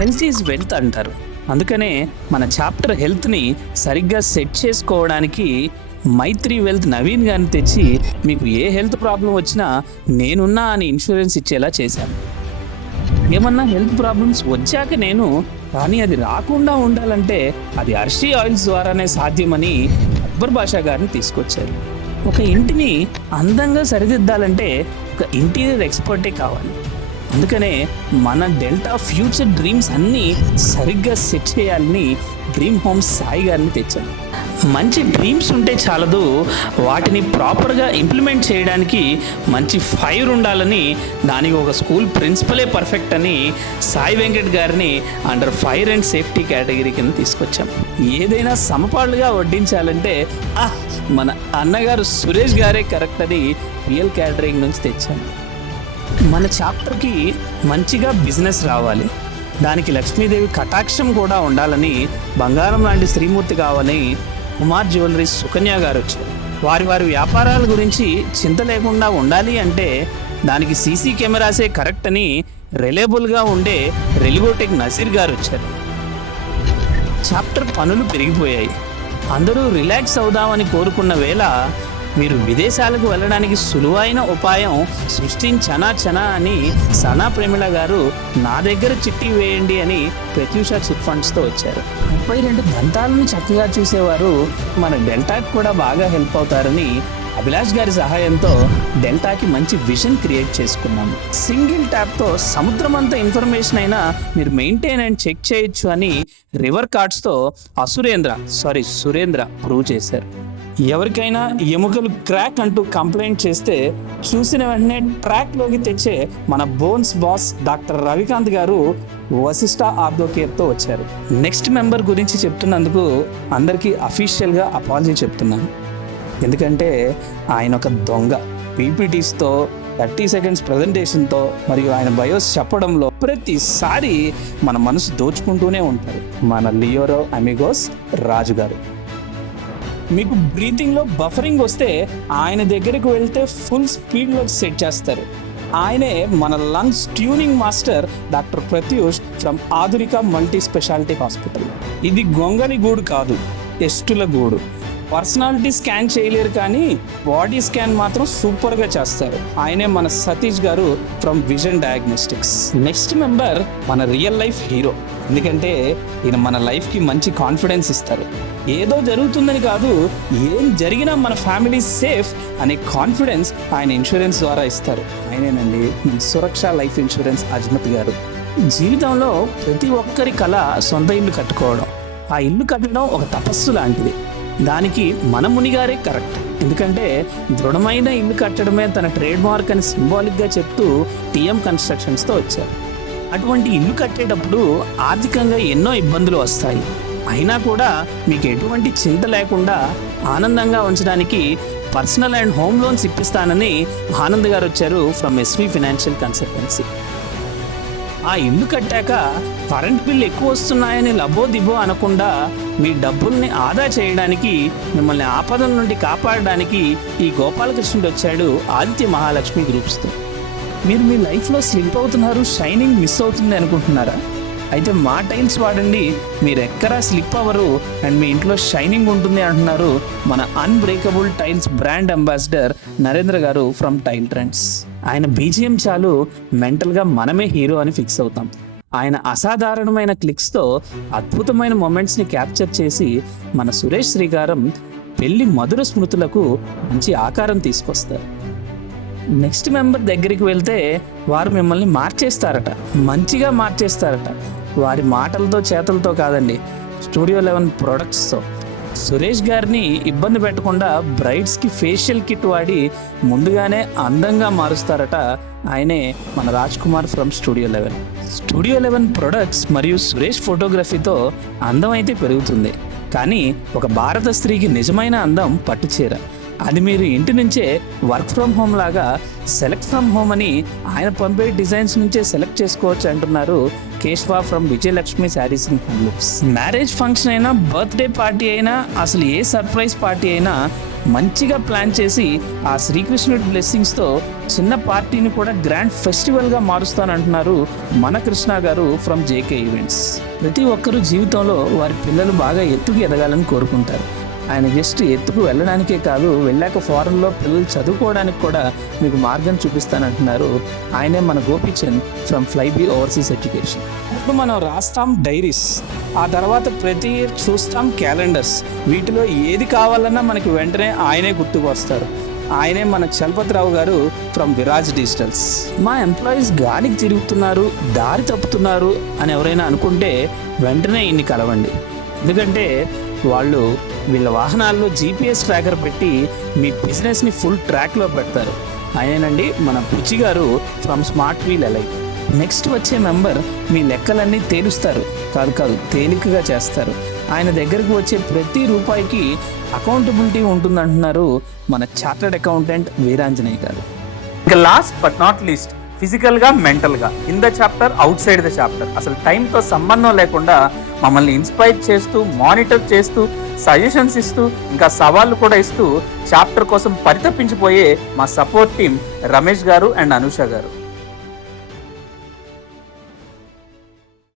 Health is wealth అంటారు. అందుకనే మన చాప్టర్ హెల్త్ని సరిగ్గా సెట్ చేసుకోవడానికి మైత్రి వెల్త్ నవీన్ గారిని తెచ్చి మీకు ఏ హెల్త్ ప్రాబ్లం వచ్చినా నేనున్నా అని ఇన్సూరెన్స్ ఇచ్చేలా చేశాను. ఏమన్నా హెల్త్ ప్రాబ్లమ్స్ వచ్చాక నేను, కానీ అది రాకుండా ఉండాలంటే అది అర్షి ఆయిల్స్ ద్వారానే సాధ్యమని అక్బర్ బాషా గారిని తీసుకొచ్చారు. ఒక ఇంటిని అందంగా సరిదిద్దాలంటే ఒక ఇంటీరియర్ ఎక్స్పర్టే కావాలి. అందుకనే మన డెల్టా ఫ్యూచర్ డ్రీమ్స్ అన్నీ సరిగ్గా సెట్ చేయాలని డ్రీమ్ హోమ్స్ సాయి గారిని తెచ్చాను. మంచి డ్రీమ్స్ ఉంటే చాలదు, వాటిని ప్రాపర్గా ఇంప్లిమెంట్ చేయడానికి మంచి ఫైర్ ఉండాలని, దానికి ఒక స్కూల్ ప్రిన్సిపలే పర్ఫెక్ట్ అని సాయి వెంకట్ గారిని under fire and safety category కింద తీసుకొచ్చాం. ఏదైనా సమపాళ్ళుగా వడ్డించాలంటే మన అన్నగారు సురేష్ గారే కరెక్ట్ అని రియల్ క్యాటరింగ్ నుంచి తెచ్చాను. మన చాప్టర్కి మంచిగా బిజినెస్ రావాలి, దానికి లక్ష్మీదేవి కటాక్షం కూడా ఉండాలని, బంగారం లాంటి శ్రీమూర్తి కావాలని కుమార్ జ్యువెలరీస్ సుకన్య గారు వచ్చారు. వారి వ్యాపారాల గురించి చింత లేకుండా ఉండాలి అంటే దానికి సీసీ కెమెరాసే కరెక్ట్ అని రిలయబుల్గా ఉండే రెలిగోటెక్ నజీర్ గారు వచ్చారు. చాప్టర్ పనులు పెరిగిపోయాయి, అందరూ రిలాక్స్ అవుదామని కోరుకున్న వేళ మీరు విదేశాలకు వెళ్ళడానికి సులువైన ఉపాయం సృష్టించనా అని సనా ప్రేమిళ గారు నా దగ్గర చిట్టి వేయండి అని ప్రత్యూష చిట్ ఫండ్స్తో వచ్చారు. 32 దంతాలను చక్కగా చూసేవారు మన డెల్టాకి కూడా బాగా హెల్ప్ అవుతారని అభిలాష్ గారి సహాయంతో డెల్టాకి మంచి విజన్ క్రియేట్ చేసుకున్నాము. సింగిల్ ట్యాప్తో సముద్రం అంతా ఇన్ఫర్మేషన్ అయినా మీరు మెయింటైన్ అండ్ చెక్ చేయొచ్చు అని రివర్ కార్డ్స్తో సురేంద్ర ప్రూవ్ చేశారు. ఎవరికైనా ఎముకలు క్రాక్ అంటూ కంప్లైంట్ చేస్తే చూసిన వెంటనే ట్రాక్లోకి తెచ్చే మన బోన్స్ బాస్ డాక్టర్ రవికాంత్ గారు వశిష్ఠ ఆర్థో కేర్తో వచ్చారు. నెక్స్ట్ మెంబర్ గురించి చెప్తున్నందుకు అందరికీ అఫీషియల్గా అపాలజీ చెప్తున్నాను. ఎందుకంటే ఆయన ఒక దొంగ. పీపీటీస్తో 30 seconds ప్రజెంటేషన్తో మరియు ఆయన బయోస్ చెప్పడంలో ప్రతిసారి మన మనసు దోచుకుంటూనే ఉంటారు మన లియోరో అమిగోస్ రాజు గారు. మీకు బ్రీతింగ్లో బఫరింగ్ వస్తే ఆయన దగ్గరికి వెళ్తే ఫుల్ స్పీడ్లో సెట్ చేస్తారు. ఆయనే మన lungs tuning master doctor Pratyush from ఆధునిక మల్టీ స్పెషాలిటీ హాస్పిటల్. ఇది గొంగలి గూడు కాదు, టెస్టుల గూడు. పర్సనాలిటీ స్కాన్ చేయలేరు కానీ బాడీ స్కాన్ మాత్రం సూపర్గా చేస్తారు. ఆయనే మన సతీష్ గారు from vision diagnostics. Next member మన రియల్ లైఫ్ హీరో. ఎందుకంటే ఈయన మన లైఫ్కి మంచి కాన్ఫిడెన్స్ ఇస్తారు. ఏదో జరుగుతుందని కాదు, ఏం జరిగినా మన ఫ్యామిలీ సేఫ్ అనే కాన్ఫిడెన్స్ ఆయన ఇన్సూరెన్స్ ద్వారా ఇస్తారు. ఆయనేనండి సురక్ష లైఫ్ ఇన్సూరెన్స్ అజ్మతి గారు. జీవితంలో ప్రతి ఒక్కరి కళ సొంత ఇల్లు కట్టుకోవడం. ఆ ఇల్లు కట్టడం ఒక తపస్సు లాంటిది. దానికి మన మునిగారే కరెక్ట్. ఎందుకంటే దృఢమైన ఇల్లు కట్టడమే తన ట్రేడ్ మార్క్ అని సింబాలిక్గా చెప్తూ టీఎం కన్స్ట్రక్షన్స్తో వచ్చారు. అటువంటి ఇల్లు కట్టేటప్పుడు ఆర్థికంగా ఎన్నో ఇబ్బందులు వస్తాయి. అయినా కూడా మీకు ఎటువంటి చింత లేకుండా ఆనందంగా ఉంచడానికి పర్సనల్ అండ్ హోమ్ లోన్స్ ఇప్పిస్తానని ఆనంద్ గారు వచ్చారు ఫ్రమ్ ఎస్వి ఫైనాన్షియల్ కన్సల్టెన్సీ. ఆ ఇల్లు కట్టాక కరెంట్ బిల్ ఎక్కువ వస్తున్నాయని లబో దిబో అనకుండా మీ డబ్బుల్ని ఆదా చేయడానికి, మిమ్మల్ని ఆపదల నుండి కాపాడడానికి ఈ గోపాలకృష్ణుడు వచ్చాడు ఆదిత్య మహాలక్ష్మి గ్రూప్స్తో. మీరు మీ లైఫ్లో స్లిప్ అవుతున్నారు, షైనింగ్ మిస్ అవుతుంది అనుకుంటున్నారా? అయితే మా టైల్స్ వాడండి, మీరు ఎక్కడా స్లిప్ అవ్వరు అండ్ మీ ఇంట్లో షైనింగ్ ఉంటుంది అంటున్నారు మన unbreakable tiles brand ambassador Narendra గారు ఫ్రమ్ టైల్ ట్రెండ్స్. ఆయన బీజిఎం చాలు మెంటల్గా మనమే హీరో అని ఫిక్స్ అవుతాం. ఆయన అసాధారణమైన క్లిక్స్తో అద్భుతమైన మొమెంట్స్ని క్యాప్చర్ చేసి మన సురేష్ శ్రీగారం పెళ్లి మధుర స్మృతులకు మంచి ఆకారం తీసుకొస్తారు. నెక్స్ట్ మెంబర్ దగ్గరికి వెళ్తే వారు మిమ్మల్ని మార్చేస్తారట, మంచిగా మార్చేస్తారట. వారి మాటలతో చేతులతో కాదండి, స్టూడియో 11 ప్రొడక్ట్స్తో. సురేష్ గారిని ఇబ్బంది పెట్టకుండా బ్రైడ్స్కి ఫేషియల్ కిట్ వాడి ముందుగానే అందంగా మారుస్తారట. ఆయనే మన Raj Kumar from studio 11. Studio 11 products మరియు సురేష్ ఫోటోగ్రఫీతో అందం అయితే పెరుగుతుంది. కానీ ఒక భారత స్త్రీకి నిజమైన అందం పట్టుచీర. అది మీరు ఇంటి నుంచే వర్క్ ఫ్రమ్ హోమ్ లాగా సెలెక్ట్ ఫ్రమ్ హోమ్ అని ఆయన పంపే డిజైన్స్ నుంచే సెలెక్ట్ చేసుకోవచ్చు అంటున్నారు Keshava from Vijayalakshmi saris and handlooms. Marriage function అయినా, బర్త్డే పార్టీ అయినా, అసలు ఏ సర్ప్రైజ్ పార్టీ అయినా మంచిగా ప్లాన్ చేసి ఆ శ్రీకృష్ణుడి బ్లెస్సింగ్స్తో చిన్న పార్టీని కూడా గ్రాండ్ ఫెస్టివల్గా మారుస్తానంటున్నారు మన కృష్ణ గారు ఫ్రమ్ జేకే ఈవెంట్స్. ప్రతి ఒక్కరూ జీవితంలో వారి పిల్లలు బాగా ఎత్తుకు ఎదగాలని కోరుకుంటారు. ఆయన జస్ట్ ఎత్తుకు వెళ్ళడానికే కాదు, వెళ్ళాక ఫారెన్లో పిల్లలు చదువుకోవడానికి కూడా మీకు మార్గం చూపిస్తానంటున్నారు. ఆయనే మన గోపీచంద్ ఫ్రమ్ ఫ్లైబీ ఓవర్సీస్ ఎడ్యుకేషన్. ఇప్పుడు మనం రాస్తాం డైరీస్, ఆ తర్వాత ప్రతి ఇయర్ చూస్తాం క్యాలెండర్స్. వీటిలో ఏది కావాలన్నా మనకి వెంటనే ఆయనే గుర్తుకు వస్తారు. ఆయనే మన చలపతిరావు గారు ఫ్రమ్ విరాజ్ డిజిటల్స్. మా ఎంప్లాయీస్ గాలికి తిరుగుతున్నారు, దారి తప్పుతున్నారు అని ఎవరైనా అనుకుంటే వెంటనే ఇన్ని కలవండి. ఎందుకంటే వాళ్ళు వీళ్ళ వాహనాల్లో GPS ట్రాకర్ పెట్టి మీ బిజినెస్ని ఫుల్ ట్రాక్లో పెడతారు. ఆయనేనండి మన పుచ్చి గారు ఫ్రమ్ స్మార్ట్ వీల్ ఎలై. నెక్స్ట్ వచ్చే మెంబర్ మీ లెక్కలన్నీ తేలుస్తారు, కాదు తేలికగా చేస్తారు. ఆయన దగ్గరకు వచ్చే ప్రతి రూపాయికి అకౌంటబిలిటీ ఉంటుందంటున్నారు మన చార్టర్డ్ అకౌంటెంట్ వీరాంజనేయ గారు. ఇక లాస్ట్ బట్ నాట్ లీస్ట్, ఫిజికల్గా, మెంటల్గా, in the chapter, out side the chapter, అసలు టైంతో సంబంధం లేకుండా మమ్మల్ని ఇన్స్పైర్ చేస్తూ, మానిటర్ చేస్తూ, సజెషన్స్ ఇస్తూ, ఇంకా సవాళ్ళు కూడా ఇస్తూ చాప్టర్ కోసం పరితపించిపోయే మా సపోర్ట్ టీం రమేష్ గారు అండ్ అనూష గారు.